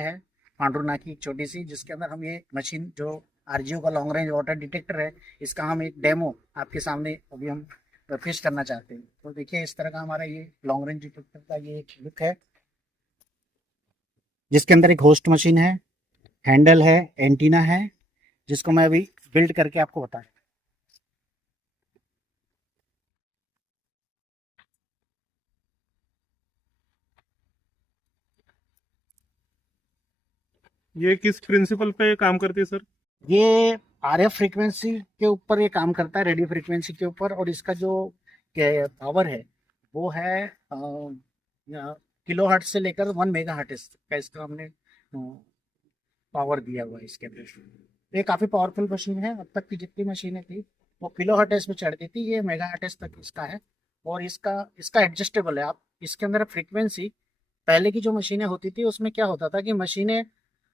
है पांडुरना की एक छोटी सी, जिसके अंदर हम ये मशीन जो आरजीओ का लॉन्ग रेंज वाटर डिटेक्टर है, इसका हम एक डेमो आपके सामने अभी हम पेश करना चाहते हैं। तो देखिए इस तरह का हमारा ये लॉन्ग रेंज डिटेक्टर का ये एक लुक है, जिसके अंदर एक होस्ट मशीन है, हैंडल है, एंटीना है, जिसको मैं अभी बिल्ड करके आपको बता। ये किस प्रिंसिपल पे काम करती है सर? ये आरएफ फ्रीक्वेंसी के ऊपर ये काम करता है, रेडियो फ्रीक्वेंसी के ऊपर। और इसका जो पावर है वो है किलो हर्ट से लेकर 1 मेगा हर्ट्ज का इसका हमने पावर दिया हुआ है इसके अंदर। ये काफ़ी पावरफुल मशीन है। अब तक की जितनी मशीनें थी वो किलो हर्ट्ज पे चढ़ती थी, ये मेगा हर्ट्ज तक इसका है। और इसका इसका एडजस्टेबल है। आप इसके अंदर फ्रीक्वेंसी, पहले की जो मशीनें होती थी उसमें क्या होता था कि मशीनें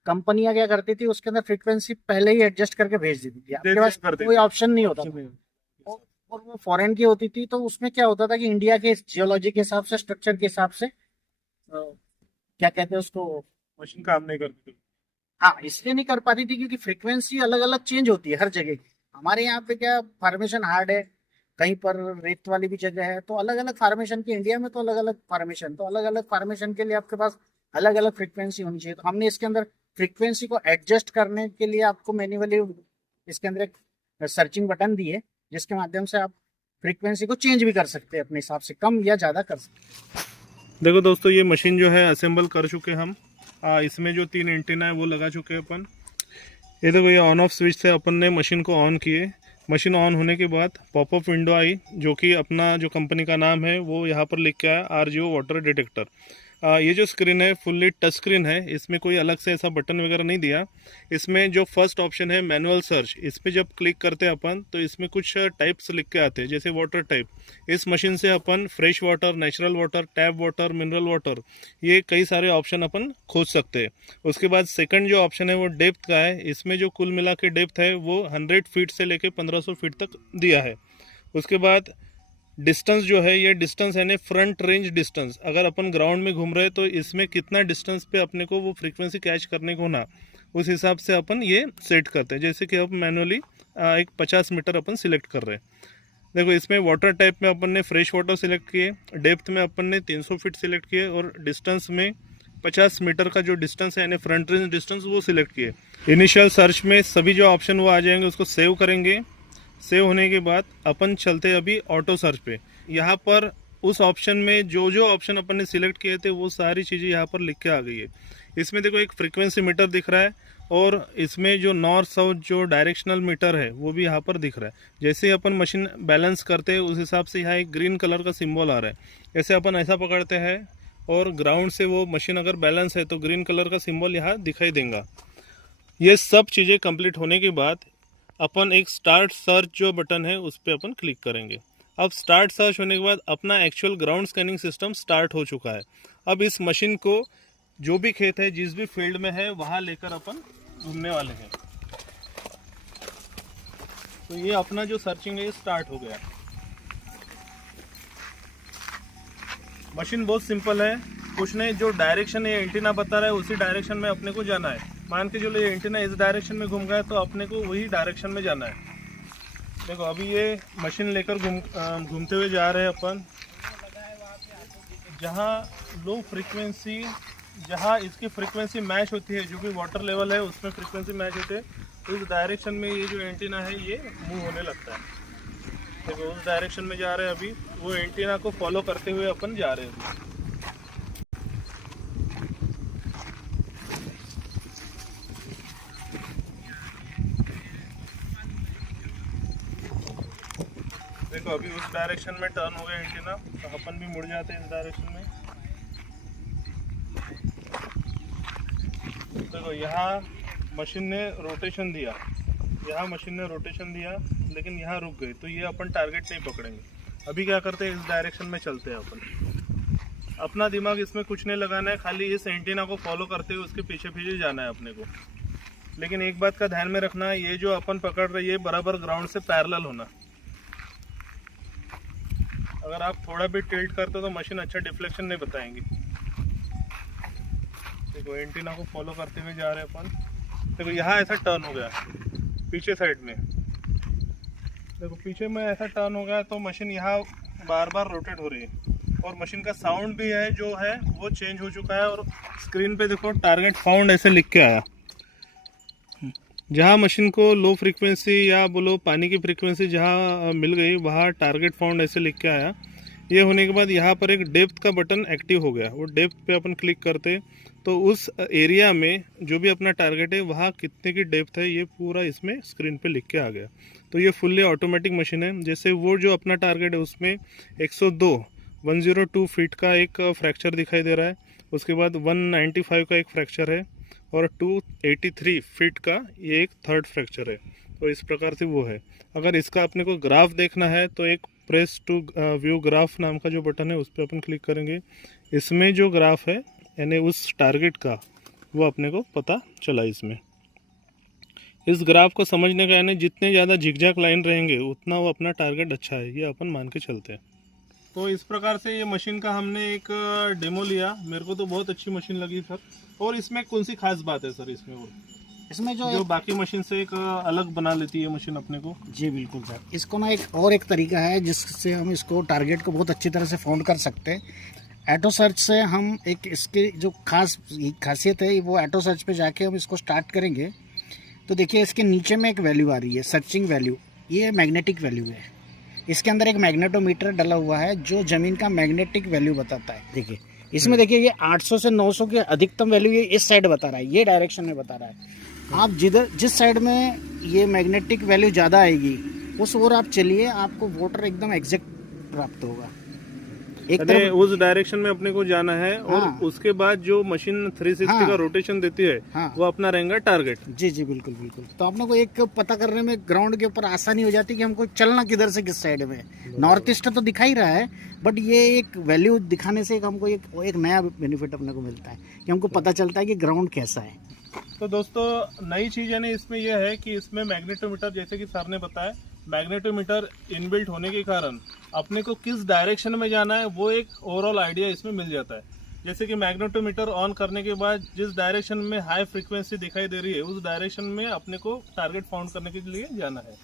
कंपनियां क्या करती थी, उसके अंदर फ्रीक्वेंसी पहले ही एडजस्ट करके भेज देती थी, आपके पास कोई ऑप्शन नहीं होता था। और वो फॉरेन की होती थी, तो उसमें क्या होता था कि इंडिया के जियोलॉजी के हिसाब से, स्ट्रक्चर के हिसाब से क्या कहते हैं उसको, मशीन काम नहीं करती थी। हाँ इसलिए नहीं कर पाती थी क्योंकि फ्रीक्वेंसी अलग अलग चेंज होती है हर जगह की। हमारे यहाँ पे क्या फॉर्मेशन हार्ड है, कहीं पर रेत वाली भी जगह है, तो अलग अलग फॉर्मेशन की, इंडिया में तो अलग अलग फॉर्मेशन, तो अलग अलग फॉर्मेशन के लिए आपके पास अलग अलग फ्रीक्वेंसी होनी चाहिए। तो हमने इसके अंदर फ्रीक्वेंसी को एडजस्ट करने के लिए आपको मैन्युअली इसके अंदर एक सर्चिंग बटन दी है, जिसके माध्यम से आप फ्रीक्वेंसी को चेंज भी कर सकते हैं अपने हिसाब से, कम या ज़्यादा कर सकते हैं। देखो दोस्तों, ये मशीन जो है असेंबल कर चुके हम। इसमें जो 3 एंटीना है वो लगा चुके हैं अपन। ये देखो, ये ऑन ऑफ स्विच से अपन ने मशीन को ऑन किए। मशीन ऑन होने के बाद पॉपअप विंडो आई, जो कि अपना जो कंपनी का नाम है वो यहाँ पर लिख के आया, आरजीओ वाटर डिटेक्टर। ये जो स्क्रीन है फुल्ली टच स्क्रीन है, इसमें कोई अलग से ऐसा बटन वगैरह नहीं दिया। इसमें जो फर्स्ट ऑप्शन है मैनुअल सर्च, इस पर जब क्लिक करते हैं अपन तो इसमें कुछ टाइप्स लिख के आते हैं, जैसे वाटर टाइप। इस मशीन से अपन fresh water, natural water, tap water, mineral water, ये कई सारे ऑप्शन अपन खोज सकते हैं। उसके बाद सेकंड जो ऑप्शन है वो डेप्थ का है। इसमें जो कुल मिला के डेप्थ है वो 100 फीट से लेके 1500 फीट तक दिया है। उसके बाद डिस्टेंस जो है, ये डिस्टेंस यानी फ्रंट रेंज डिस्टेंस, अगर अपन ग्राउंड में घूम रहे हैं तो इसमें कितना डिस्टेंस पे अपने को वो फ्रीक्वेंसी कैच करने को ना, उस हिसाब से अपन ये सेट करते हैं। जैसे कि अब मैनुअली एक 50 मीटर अपन सिलेक्ट कर रहे हैं। देखो, इसमें वाटर टाइप में अपन ने फ्रेश वाटर सिलेक्ट किए, डेप्थ में अपन ने 300 फीट सिलेक्ट किए, और डिस्टेंस में 50 मीटर का जो डिस्टेंस है यानी फ्रंट रेंज डिस्टेंस वो सिलेक्ट किए। इनिशियल सर्च में सभी जो ऑप्शन वो आ जाएंगे, उसको सेव करेंगे। सेव होने के बाद अपन चलते हैं अभी ऑटो सर्च पे। यहाँ पर उस ऑप्शन में जो जो ऑप्शन अपन ने सिलेक्ट किए थे वो सारी चीज़ें यहाँ पर लिख के आ गई है। इसमें देखो एक फ्रीक्वेंसी मीटर दिख रहा है, और इसमें जो नॉर्थ साउथ जो डायरेक्शनल मीटर है वो भी यहाँ पर दिख रहा है। जैसे ही अपन मशीन बैलेंस करते हैं उस हिसाब से यहाँ एक ग्रीन कलर का सिंबल आ रहा है। ऐसे अपन ऐसा पकड़ते हैं और ग्राउंड से वो मशीन अगर बैलेंस है तो ग्रीन कलर का सिंबल यहाँ दिखाई देगा। ये सब चीज़ें कंप्लीट होने के बाद अपन एक स्टार्ट सर्च जो बटन है उस पर अपन क्लिक करेंगे। अब स्टार्ट सर्च होने के बाद अपना actual ground scanning system start हो चुका है। अब इस मशीन को जो भी खेत है, जिस भी फील्ड में है, वहाँ लेकर अपन घूमने वाले हैं। तो ये अपना जो सर्चिंग है ये स्टार्ट हो गया। मशीन बहुत सिंपल है, कुछ नहीं, जो डायरेक्शन ये एंटीना बता रहा है उसी डायरेक्शन में अपने को जाना है। मान के चलो ये एंटीना इस डायरेक्शन में घूम गया तो अपने को वही डायरेक्शन में जाना है। देखो, अभी ये मशीन लेकर घूमते हुए जा रहे हैं अपन। जहाँ लो फ्रीक्वेंसी, जहाँ इसकी फ्रीक्वेंसी मैच होती है, जो भी वाटर लेवल है उसमें फ्रीक्वेंसी मैच होती है, उस डायरेक्शन में ये जो एंटीना है ये मूव होने लगता है। देखो, उस डायरेक्शन में जा रहे हैं अभी, वो एंटीना को फॉलो करते हुए अपन जा रहे हैं। देखो, अभी उस डायरेक्शन में टर्न हो गया एंटीना, तो अपन भी मुड़ जाते हैं इस डायरेक्शन में। देखो, यहाँ मशीन ने रोटेशन दिया, यहाँ मशीन ने रोटेशन दिया, लेकिन यहाँ रुक गई, तो ये अपन टारगेट नहीं पकड़ेंगे। अभी क्या करते हैं, इस डायरेक्शन में चलते हैं अपन। अपना दिमाग इसमें कुछ नहीं लगाना है, खाली इस एंटीना को फॉलो करते हुए उसके पीछे पीछे जाना है अपने को। लेकिन एक बात का ध्यान में रखना है, ये जो अपन पकड़ रहे हैं बराबर ग्राउंड से पैरेलल होना। अगर आप थोड़ा भी टिल्ट करते हो तो मशीन अच्छा डिफ्लेक्शन नहीं बताएंगी। देखो एंटीना को फॉलो करते हुए जा रहे हैं अपन। देखो यहाँ ऐसा टर्न हो गया पीछे साइड में, देखो पीछे में ऐसा टर्न हो गया तो मशीन यहाँ बार बार रोटेट हो रही है और मशीन का साउंड भी है जो है वो चेंज हो चुका है। और स्क्रीन पे देखो टारगेट फाउंड ऐसे लिख के आया। जहाँ मशीन को लो फ्रीक्वेंसी या बोलो पानी की फ्रीक्वेंसी जहाँ मिल गई वहाँ टारगेट फाउंड ऐसे लिख के आया। ये होने के बाद यहाँ पर एक डेप्थ का बटन एक्टिव हो गया। वो डेप्थ पे अपन क्लिक करते तो उस एरिया में जो भी अपना टारगेट है वहाँ कितने की डेप्थ है ये पूरा इसमें स्क्रीन पे लिख के आ गया। तो ये फुल्ली ऑटोमेटिक मशीन है। जैसे वो जो अपना टारगेट है उसमें 102 फीट का एक फ्रैक्चर दिखाई दे रहा है, उसके बाद 195 का एक फ्रैक्चर है और 283 फीट का ये एक थर्ड फ्रैक्चर है। तो इस प्रकार से वो है। अगर इसका अपने को ग्राफ देखना है तो एक प्रेस टू व्यू ग्राफ नाम का जो बटन है उस पर अपन क्लिक करेंगे। इसमें जो ग्राफ है यानी उस टारगेट का वो अपने को पता चला। इसमें इस ग्राफ को समझने का यानी जितने ज़्यादा झिकझैक लाइन रहेंगे उतना वो अपना टारगेट अच्छा है, ये अपन मान के चलते हैं। तो इस प्रकार से ये मशीन का हमने एक डेमो लिया। मेरे को तो बहुत अच्छी मशीन लगी सर। और इसमें कौन सी खास बात है सर इसमें वो इसमें जो बाकी मशीन से एक अलग बना लेती है मशीन अपने को? जी बिल्कुल सर, इसको ना एक तरीका है जिससे हम इसको टारगेट को बहुत अच्छी तरह से फाउंड कर सकते हैं। ऑटो सर्च से हम एक इसकी जो खासियत है वो ऑटो सर्च पे जाके हम इसको स्टार्ट करेंगे तो देखिए इसके नीचे में एक वैल्यू आ रही है सर्चिंग वैल्यू। ये मैग्नेटिक वैल्यू है। इसके अंदर एक मैग्नेटोमीटर डला हुआ है जो ज़मीन का मैग्नेटिक वैल्यू बताता है। देखिए इसमें देखिए ये 800 से 900 की अधिकतम वैल्यू ये इस साइड बता रहा है, ये डायरेक्शन में बता रहा है। आप जिस साइड में ये मैग्नेटिक वैल्यू ज़्यादा आएगी उस ओर आप चलिए, आपको वाटर एकदम एग्जैक्ट प्राप्त होगा। एक तरफ उस डायरेक्शन में अपने को जाना है। और हाँ। उसके बाद जो मशीन 360 हाँ। का रोटेशन देती है हाँ। वो अपना रहेगा टारगेट। जी जी बिल्कुल बिल्कुल। तो आपने को एक पता करने में ग्राउंड के ऊपर आसानी हो जाती है कि हमको चलना किधर से किस साइड में। नॉर्थ ईस्ट तो दिखा ही रहा है बट ये एक वैल्यू दिखाने से हमको एक नया बेनिफिट अपने को मिलता है कि हमको पता चलता है कि ग्राउंड कैसा है। तो दोस्तों नई चीज यानी इसमें यह है कि इसमें मैग्नेटोमीटर जैसे कि सर ने बताया, मैग्नेटोमीटर इनबिल्ट होने के कारण अपने को किस डायरेक्शन में जाना है वो एक ओवरऑल आइडिया इसमें मिल जाता है। जैसे कि मैग्नेटोमीटर ऑन करने के बाद जिस डायरेक्शन में हाई फ्रीक्वेंसी दिखाई दे रही है उस डायरेक्शन में अपने को टारगेट फाउंड करने के लिए जाना है।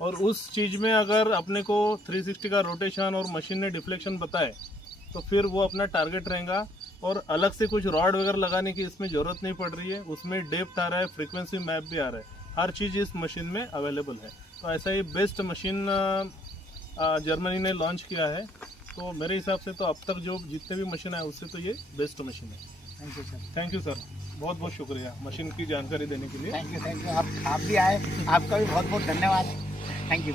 और उस चीज में अगर अपने को 360 का रोटेशन और मशीन ने डिफ्लेक्शन बताए तो फिर वो अपना टारगेट रहेगा। और अलग से कुछ रॉड वगैरह लगाने की इसमें ज़रूरत नहीं पड़ रही है। उसमें डेप्थ आ रहा है, फ्रीक्वेंसी मैप भी आ रहा है, हर चीज़ इस मशीन में अवेलेबल है। तो ऐसा ही बेस्ट मशीन जर्मनी ने लॉन्च किया है। तो मेरे हिसाब से तो अब तक जो जितने भी मशीन है उससे तो ये बेस्ट मशीन है। Thank you sir. Thank you sir, बहुत बहुत शुक्रिया मशीन की जानकारी देने के लिए। Thank you. आप भी आए, आपका भी बहुत बहुत धन्यवाद। Thank you.